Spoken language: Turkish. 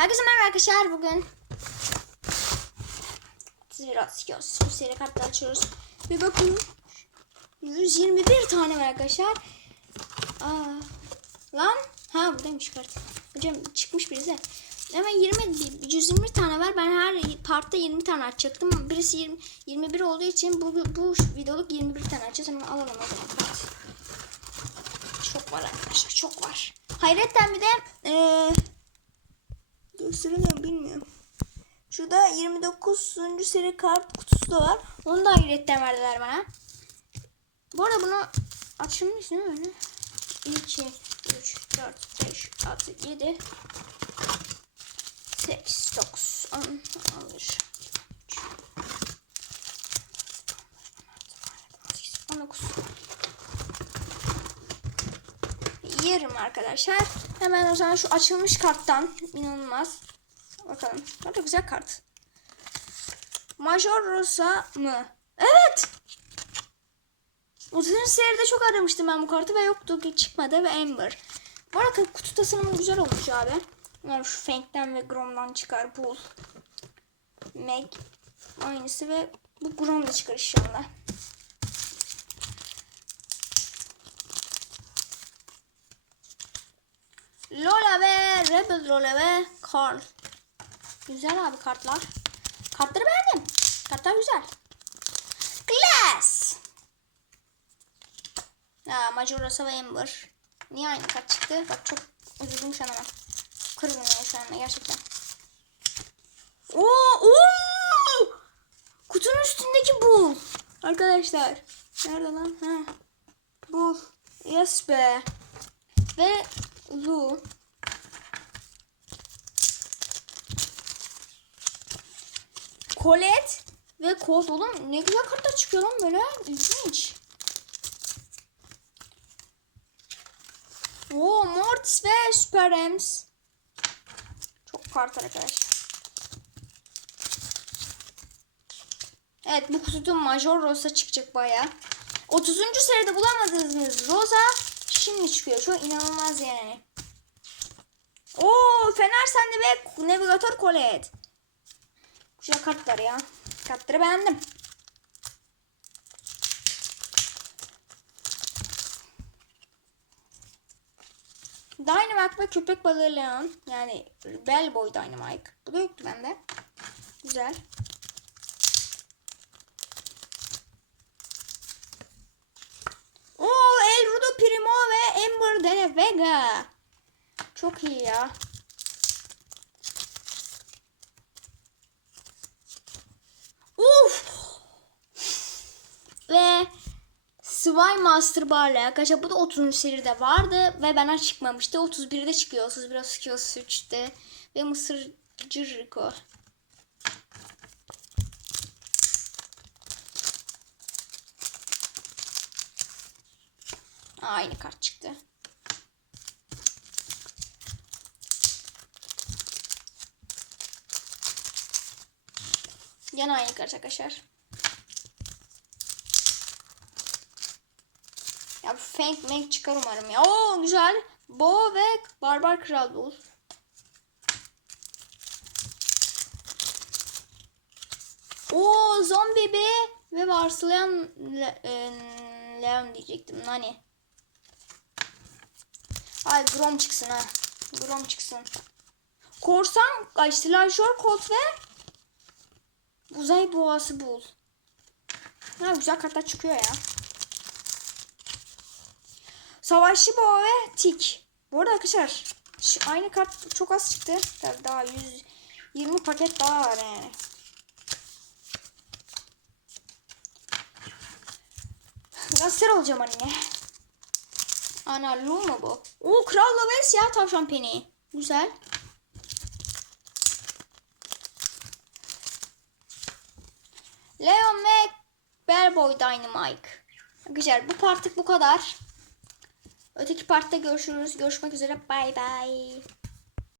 Herkese merhaba arkadaşlar. Bugün 31 atıyoruz. Bu seri kartla açıyoruz. Bir bakın. 121 tane var arkadaşlar. Aa, lan. Ha buradaymış kart. Hocam çıkmış birisi. Hemen 20 120 tane var. Ben her partta 20 tane açacaktım. Birisi 20, 21 olduğu için bu, bu videoluk 21 tane açacağız. Hemen alalım o zaman kart. Çok var arkadaşlar. Çok var. Hayretten bir de eee gösteremiyorum bilmiyorum. Şurada 29. seri kart kutusu da var. Onu da hayretten verdiler bana. Bu arada bunu açılmış değil mi öyle? 2, 3, 4, 5, 6, 7, 8, 9, 10, 11, 19. Yerim arkadaşlar. Hemen o zaman şu açılmış karttan inanılmaz. Bakalım. Da güzel kart. Major Rosa mı? Evet. 30. seride çok aramıştım ben bu kartı ve yoktu. Çıkmadı ve Amber. Bu arada kutu tasarımı güzel olmuş abi. Yani şu Fank'ten ve Grom'dan çıkar. Bull. Meg. Aynısı ve bu Grom da çıkar inşallah. Lola ve Rebel Lola ve Carl. Güzel abi kartlar. Kartları beğendim. Kartlar güzel. Glass. Ya Majorasa ve Ember. Niye aynı kart çıktı? Bak çok üzüldüm şu an hemen. Kırgınım şu an gerçekten. Oo, oo! Kutunun üstündeki bu. Arkadaşlar. Nerede lan? Ha. Bu. Yes be. Ve Lu. Colette ve Colt oğlum ne güzel kartlar çıkıyor lan böyle ilginç. Oo Mortis ve Super Ems. Çok kart arkadaşlar. Evet bu kutuda Major Rosa çıkacak baya. 30. seride bulamadığınız Rosa şimdi çıkıyor. Çok inanılmaz yani. Oo Fener sende ve Navigator Colette. Güzel kartlar ya. Kartları beğendim. Dynamite ve köpek balığı Leon. Yani Bellboy Dynamite. Bu da yoktu bende. Güzel. Oo El Rudo Primo ve Ember de Vega. Çok iyi ya. Uf. Ve Sway Master Bar'la arkadaşlar bu da 30. seride vardı ve bana çıkmamıştı. 31'de çıkıyor. 31 Skills 3'te ve Mısırcı Rico. Aynı kart çıktı. Gene aynı kart arkadaşlar. Ya bu Fank Mank çıkar umarım ya. Oo güzel. Bo ve Barbar Kral bul. Oo zombi be ve varsılayan Le e, Leon diyecektim. Nani? Ay Grom çıksın ha. Grom çıksın. Korsan, ay silahşör Colt ve Uzay boğası bul. Ha, güzel kartlar çıkıyor ya. Savaşçı boğa ve tik. Bu arada arkadaşlar aynı kart çok az çıktı. Tabii daha 120 paket daha var yani. Gazeter olacağım anne. Ana Lu mu bu? Oo Kral ve siyah tavşan peni. Güzel. Leon ve Bellboy Dynamite. Güzel. Bu partik bu kadar. Öteki partta görüşürüz. Görüşmek üzere. Bay bay.